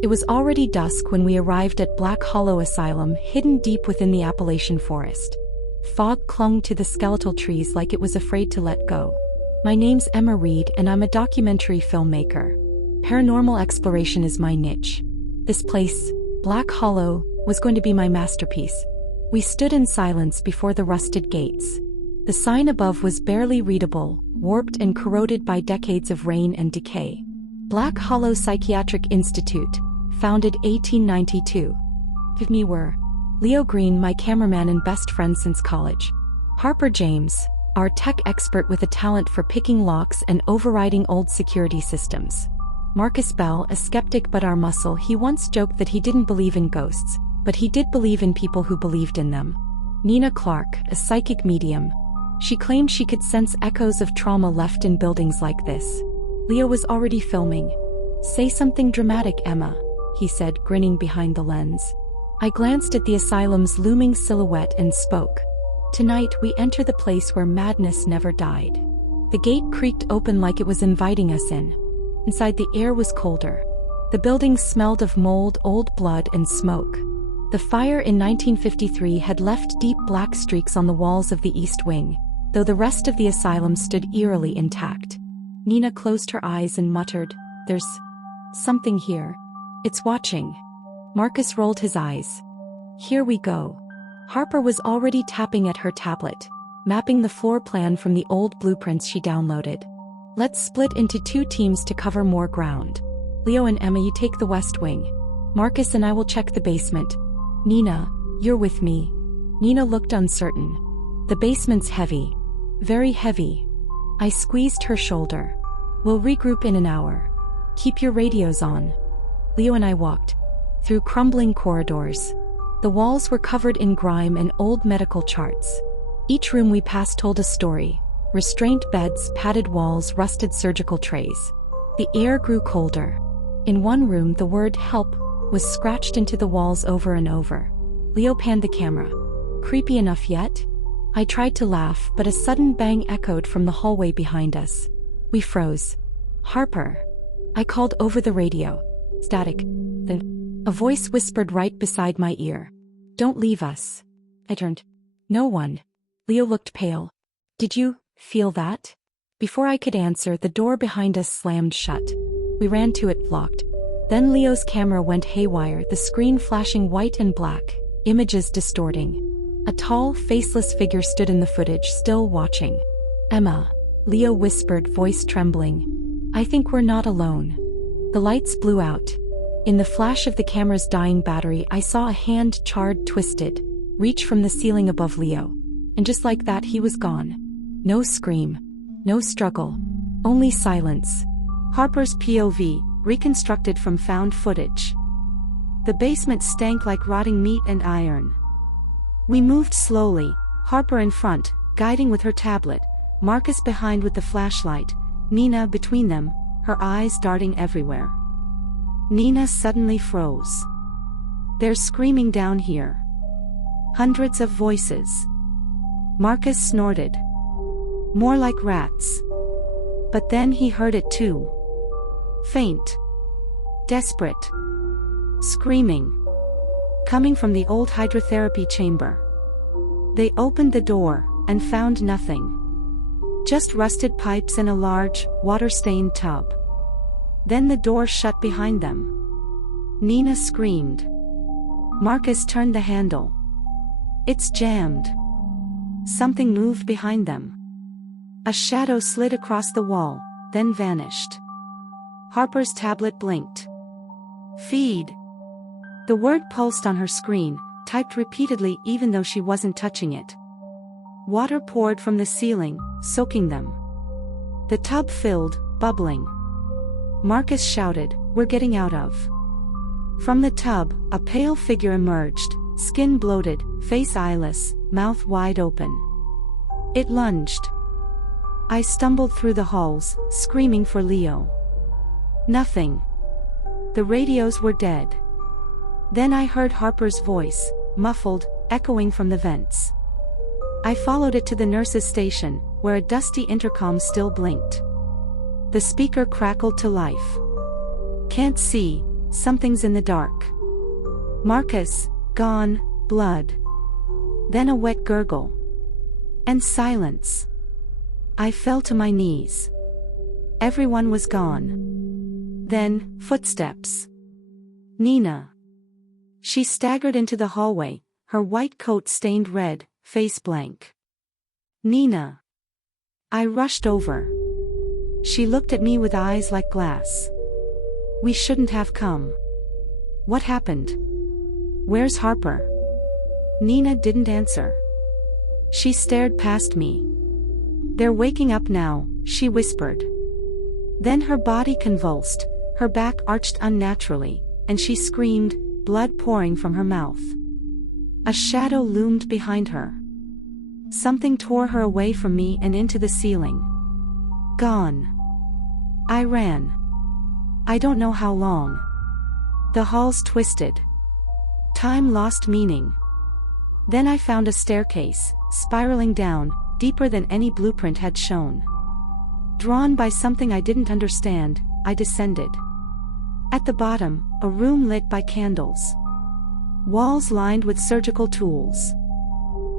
It was already dusk when we arrived at Black Hollow Asylum, hidden deep within the Appalachian forest. Fog clung to the skeletal trees like it was afraid to let go. My name's Emma Reed and I'm a documentary filmmaker. Paranormal exploration is my niche. This place, Black Hollow, was going to be my masterpiece. We stood in silence before the rusted gates. The sign above was barely readable, warped and corroded by decades of rain and decay. Black Hollow Psychiatric Institute, founded 1892. With me were Leo Green, my cameraman and best friend since college. Harper James, our tech expert with a talent for picking locks and overriding old security systems. Marcus Bell, a skeptic but our muscle. He once joked that he didn't believe in ghosts, but he did believe in people who believed in them. Nina Clark, a psychic medium. She claimed she could sense echoes of trauma left in buildings like this. Leo was already filming. "Say something dramatic, Emma," he said, grinning behind the lens. I glanced at the asylum's looming silhouette and spoke. "Tonight we enter the place where madness never died." The gate creaked open like it was inviting us in. Inside, the air was colder. The building smelled of mold, old blood, and smoke. The fire in 1953 had left deep black streaks on the walls of the east wing, though the rest of the asylum stood eerily intact. Nina closed her eyes and muttered, "There's something here. It's watching." Marcus rolled his eyes. "Here we go." Harper was already tapping at her tablet, mapping the floor plan from the old blueprints she downloaded. "Let's split into 2 teams to cover more ground. Leo and Emma, you take the west wing. Marcus and I will check the basement. Nina, you're with me." Nina looked uncertain. "The basement's heavy. Very heavy." I squeezed her shoulder. "We'll regroup in an hour. Keep your radios on." Leo and I walked through crumbling corridors. The walls were covered in grime and old medical charts. Each room we passed told a story. Restraint beds, padded walls, rusted surgical trays. The air grew colder. In one room, the word "help" was scratched into the walls over and over. Leo panned the camera. "Creepy enough yet?" I tried to laugh, but a sudden bang echoed from the hallway behind us. We froze. "Harper," I called over the radio. Static. A voice whispered right beside my ear. "Don't leave us." I turned. "No one." Leo looked pale. "Did you feel that?" Before I could answer, the door behind us slammed shut. We ran to it, locked. Then Leo's camera went haywire, the screen flashing white and black, images distorting. A tall, faceless figure stood in the footage, still watching. "Emma," Leo whispered, voice trembling. "I think we're not alone." The lights blew out. In the flash of the camera's dying battery, I saw a hand, charred, twisted, reach from the ceiling above Leo. And just like that, he was gone. No scream. No struggle. Only silence. Harper's POV, reconstructed from found footage. The basement stank like rotting meat and iron. We moved slowly, Harper in front, guiding with her tablet, Marcus behind with the flashlight, Nina between them, her eyes darting everywhere. Nina suddenly froze. "There's screaming down here. Hundreds of voices." Marcus snorted. "More like rats." But then he heard it too. Faint. Desperate. Screaming. Coming from the old hydrotherapy chamber. They opened the door, and found nothing. Just rusted pipes and a large, water-stained tub. Then the door shut behind them. Nina screamed. Marcus turned the handle. "It's jammed." Something moved behind them. A shadow slid across the wall, then vanished. Harper's tablet blinked. "Feed." The word pulsed on her screen, typed repeatedly even though she wasn't touching it. Water poured from the ceiling, soaking them. The tub filled, bubbling. Marcus shouted, "We're getting out of." From the tub, a pale figure emerged, skin bloated, face eyeless, mouth wide open. It lunged. I stumbled through the halls, screaming for Leo. Nothing. The radios were dead. Then I heard Harper's voice, muffled, echoing from the vents. I followed it to the nurse's station, where a dusty intercom still blinked. The speaker crackled to life. "Can't see, Something's in the dark. Marcus, gone, blood. Then a wet gurgle. And silence. I fell to my knees. Everyone was gone. Then, footsteps. Nina. She staggered into the hallway, her white coat stained red, face blank. Nina. I rushed over. She looked at me with eyes like glass. We shouldn't have come. What happened? Where's Harper? Nina didn't answer. She stared past me. They're waking up now, she whispered. Then her body convulsed, her back arched unnaturally, and she screamed, blood pouring from her mouth. A shadow loomed behind her. Something tore her away from me and into the ceiling. Gone. I ran. I don't know how long. The halls twisted. Time lost meaning. Then I found a staircase, spiraling down, deeper than any blueprint had shown. Drawn by something I didn't understand, I descended. At the bottom, a room lit by candles. Walls lined with surgical tools.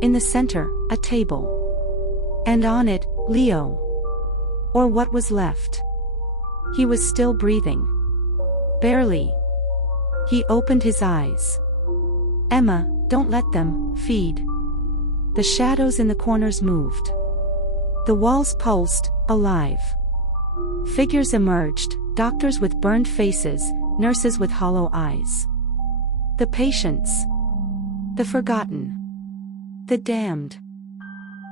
In the center, a table. And on it, Leo. Or what was left. He was still breathing. Barely. He opened his eyes. Emma, don't let them feed. The shadows in the corners moved. The walls pulsed, alive. Figures emerged, doctors with burned faces, nurses with hollow eyes. The patients. The forgotten. The damned.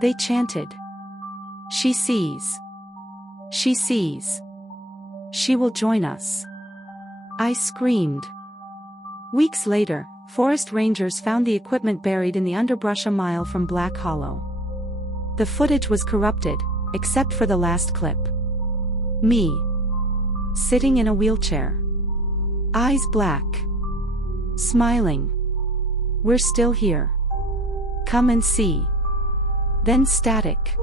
They chanted. She sees. She sees. She will join us. I screamed. Weeks later, forest rangers found the equipment buried in the underbrush a mile from Black Hollow. The footage was corrupted, except for the last clip. Me. Sitting in a wheelchair. Eyes black. Smiling. We're still here. Come and see. Then static.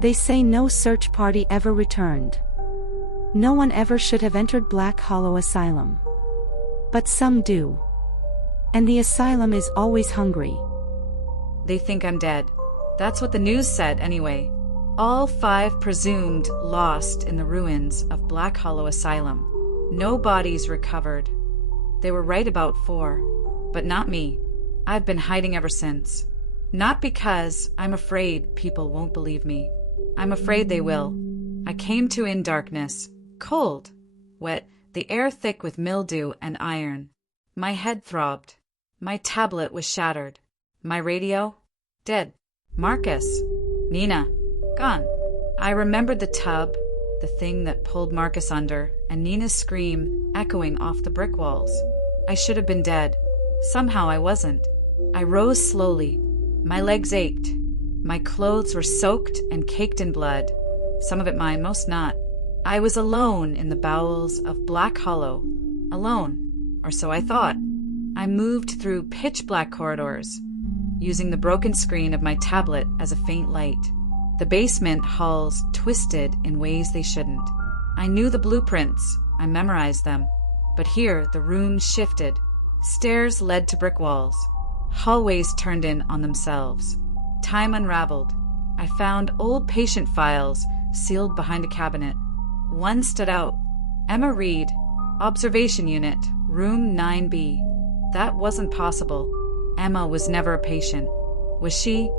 They say no search party ever returned. No one ever should have entered Black Hollow Asylum. But some do. And the asylum is always hungry. They think I'm dead. That's what the news said anyway. All 5 presumed lost in the ruins of Black Hollow Asylum. No bodies recovered. They were right about 4. But not me. I've been hiding ever since. Not because I'm afraid people won't believe me. I'm afraid they will. I came to in darkness. Cold. Wet. The air thick with mildew and iron. My head throbbed. My tablet was shattered. My radio? Dead. Marcus. Nina. Gone. I remembered the tub, the thing that pulled Marcus under, and Nina's scream echoing off the brick walls. I should have been dead. Somehow I wasn't. I rose slowly. My legs ached. My clothes were soaked and caked in blood. Some of it mine, most not. I was alone in the bowels of Black Hollow. Alone. Or so I thought. I moved through pitch-black corridors, using the broken screen of my tablet as a faint light. The basement halls twisted in ways they shouldn't. I knew the blueprints. I memorized them. But here, the rooms shifted. Stairs led to brick walls. Hallways turned in on themselves. Time unraveled. I found old patient files sealed behind a cabinet. One stood out. Emma Reed, Observation Unit, Room 9B. That wasn't possible. Emma was never a patient. Was she?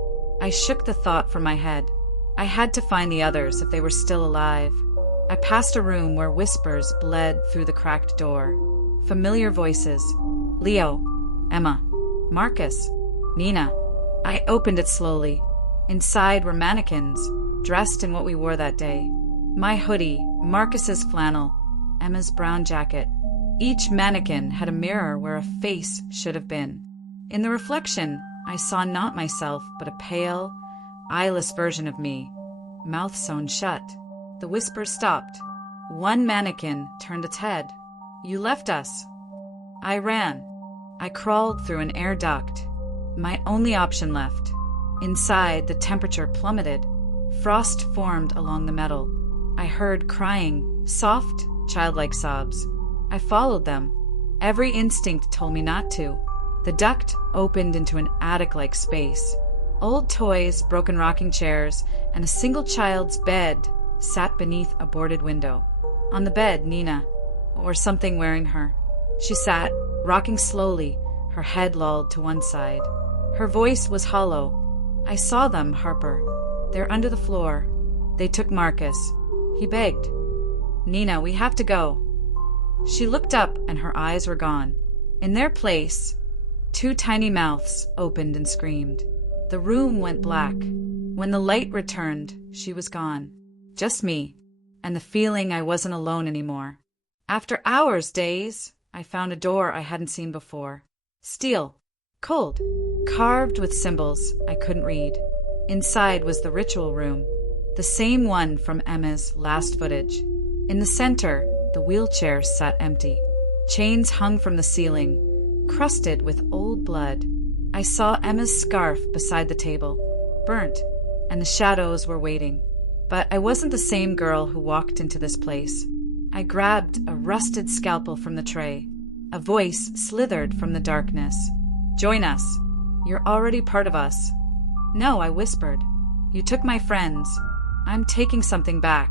I shook the thought from my head. I had to find the others if they were still alive. I passed a room where whispers bled through the cracked door. Familiar voices. Leo. Emma. Marcus. Nina. I opened it slowly. Inside were mannequins, dressed in what we wore that day. My hoodie, Marcus's flannel, Emma's brown jacket. Each mannequin had a mirror where a face should have been. In the reflection, I saw not myself, but a pale, eyeless version of me, mouth sewn shut. The whispers stopped. One mannequin turned its head. You left us. I ran. I crawled through an air duct. My only option left. Inside, the temperature plummeted. Frost formed along the metal. I heard crying, soft, childlike sobs. I followed them. Every instinct told me not to. The duct opened into an attic-like space. Old toys, broken rocking chairs, and a single child's bed sat beneath a boarded window. On the bed, Nina, or something wearing her. She sat, rocking slowly, her head lolled to one side. Her voice was hollow. I saw them, Harper. They're under the floor. They took Marcus. He begged. Nina, we have to go. She looked up and her eyes were gone. In their place, two tiny mouths opened and screamed. The room went black. When the light returned, she was gone. Just me, and the feeling I wasn't alone anymore. After hours, days, I found a door I hadn't seen before. Steel, cold, carved with symbols I couldn't read. Inside was the ritual room, the same one from Emma's last footage. In the center, the wheelchair sat empty. Chains hung from the ceiling, crusted with old blood. I saw Emma's scarf beside the table, burnt, and the shadows were waiting. But I wasn't the same girl who walked into this place. I grabbed a rusted scalpel from the tray. A voice slithered from the darkness. Join us. You're already part of us. No, I whispered. You took my friends. I'm taking something back.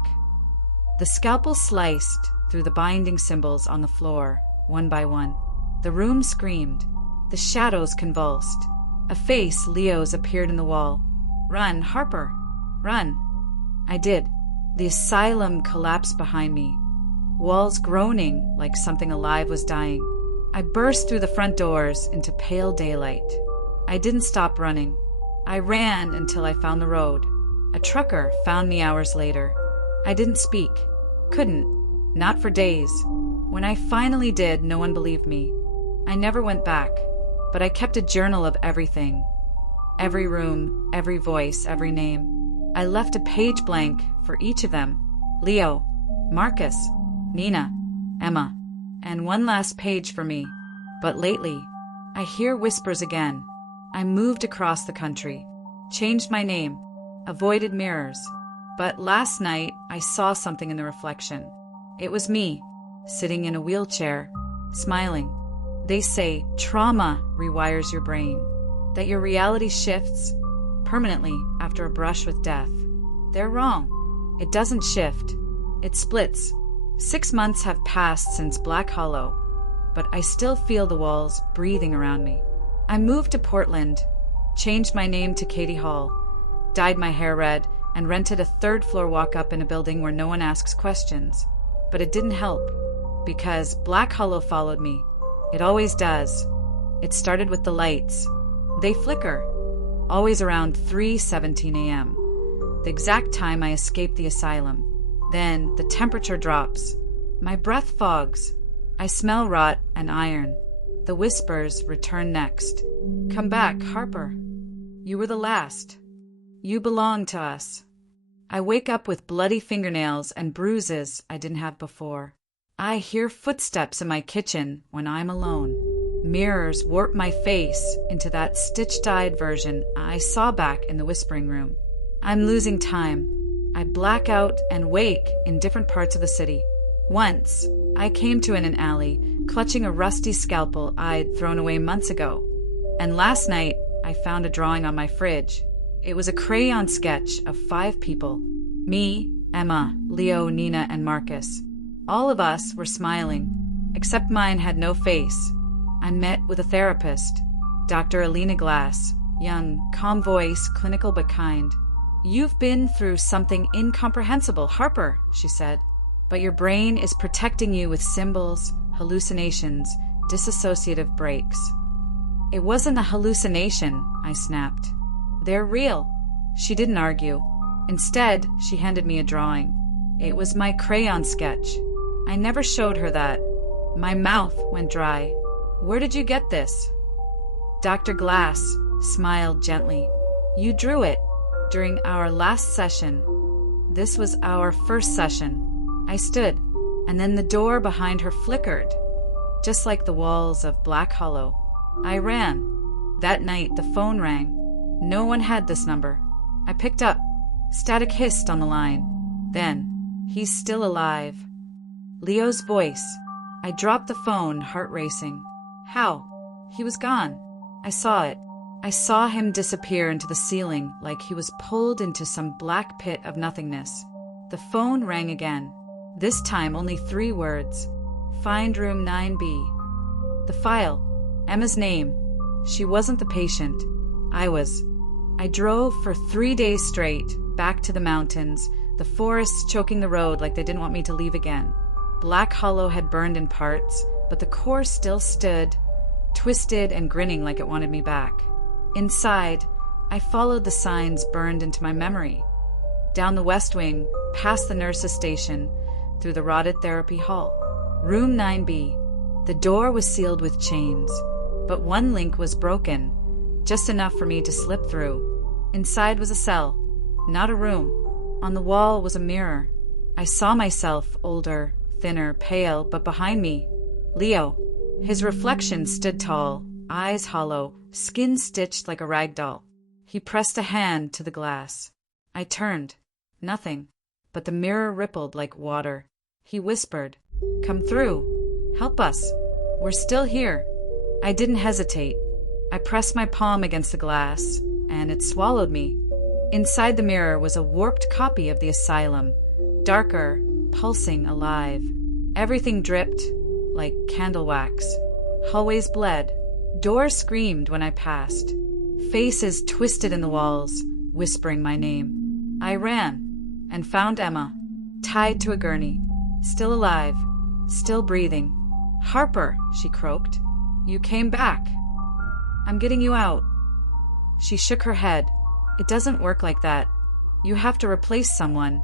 The scalpel sliced through the binding symbols on the floor, one by one. The room screamed. The shadows convulsed. A face Leo's appeared in the wall. Run, Harper, run. I did. The asylum collapsed behind me, walls groaning like something alive was dying. I burst through the front doors into pale daylight. I didn't stop running. I ran until I found the road. A trucker found me hours later. I didn't speak. Couldn't. Not for days. When I finally did, no one believed me. I never went back, but I kept a journal of everything. Every room, every voice, every name. I left a page blank for each of them. Leo, Marcus, Nina, Emma, and one last page for me. But lately, I hear whispers again. I moved across the country, changed my name, avoided mirrors. But last night, I saw something in the reflection. It was me, sitting in a wheelchair, smiling. They say trauma rewires your brain, that your reality shifts permanently after a brush with death. They're wrong. It doesn't shift. It splits. 6 months have passed since Black Hollow, but I still feel the walls breathing around me. I moved to Portland, changed my name to Katie Hall, dyed my hair red, and rented a third-floor walk-up in a building where no one asks questions. But it didn't help, because Black Hollow followed me. It always does. It started with the lights. They flicker, always around 3:17 a.m., the exact time I escaped the asylum. Then the temperature drops. My breath fogs. I smell rot and iron. The whispers return next. Come back, Harper. You were the last. You belong to us. I wake up with bloody fingernails and bruises I didn't have before. I hear footsteps in my kitchen when I'm alone. Mirrors warp my face into that stitch-dyed version I saw back in the whispering room. I'm losing time. I black out and wake in different parts of the city. Once, I came to in an alley, clutching a rusty scalpel I'd thrown away months ago. And last night, I found a drawing on my fridge. It was a crayon sketch of 5 people. Me, Emma, Leo, Nina, and Marcus. All of us were smiling, except mine had no face. I met with a therapist, Dr. Alina Glass, young, calm voice, clinical but kind. You've been through something incomprehensible, Harper, she said. But your brain is protecting you with symbols, hallucinations, dissociative breaks. It wasn't a hallucination, I snapped. They're real. She didn't argue. Instead, she handed me a drawing. It was my crayon sketch. I never showed her that. My mouth went dry. Where did you get this? Dr. Glass smiled gently. You drew it during our last session. This was our first session. I stood, and then the door behind her flickered, just like the walls of Black Hollow. I ran. That night, the phone rang. No one had this number. I picked up. Static hissed on the line. Then, he's still alive. Leo's voice. I dropped the phone, heart racing. How? He was gone. I saw it. I saw him disappear into the ceiling like he was pulled into some black pit of nothingness. The phone rang again. This time only 3 words. Find room 9B. The file. Emma's name. She wasn't the patient. I was. I drove for 3 days straight, back to the mountains, the forests choking the road like they didn't want me to leave again. Black Hollow had burned in parts, but the core still stood, twisted and grinning like it wanted me back. Inside, I followed the signs burned into my memory. Down the west wing, past the nurse's station, through the rotted therapy hall. Room 9B. The door was sealed with chains, but one link was broken, just enough for me to slip through. Inside was a cell, not a room. On the wall was a mirror. I saw myself, older, thinner, pale, but behind me, Leo. His reflection stood tall, eyes hollow, skin stitched like a rag doll. He pressed a hand to the glass. I turned. Nothing. But the mirror rippled like water. He whispered, "Come through. Help us. We're still here." I didn't hesitate. I pressed my palm against the glass, and it swallowed me. Inside the mirror was a warped copy of the asylum, darker, pulsing, alive. Everything dripped, like candle wax. Hallways bled. Doors screamed when I passed. Faces twisted in the walls, whispering my name. I ran, and found Emma, tied to a gurney, still alive, still breathing. "Harper," she croaked. "You came back. I'm getting you out." She shook her head. "It doesn't work like that. You have to replace someone."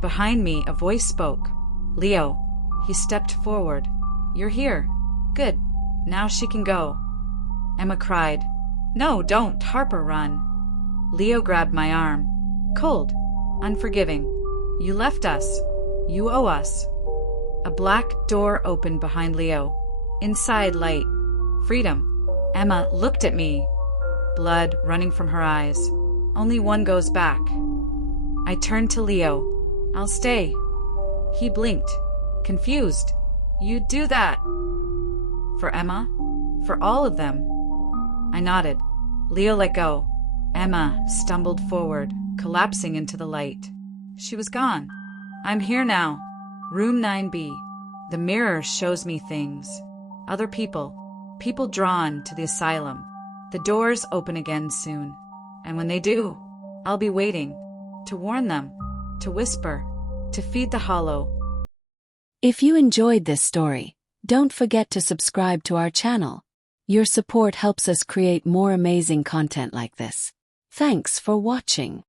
Behind me, a voice spoke. "Leo." He stepped forward. "You're here. Good. Now she can go." Emma cried. "No, don't. Harper, run." Leo grabbed my arm. Cold. Unforgiving. "You left us. You owe us." A black door opened behind Leo. Inside, light. Freedom. Emma looked at me. Blood running from her eyes. "Only one goes back." I turned to Leo. "I'll stay." He blinked. Confused. "You'd do that?" "For Emma? For all of them?" I nodded. Leo let go. Emma stumbled forward, collapsing into the light. She was gone. I'm here now. Room 9B. The mirror shows me things. Other people. People drawn to the asylum. The doors open again soon. And when they do, I'll be waiting. To warn them. To whisper. To feed the hollow. If you enjoyed this story, don't forget to subscribe to our channel. Your support helps us create more amazing content like this. Thanks for watching.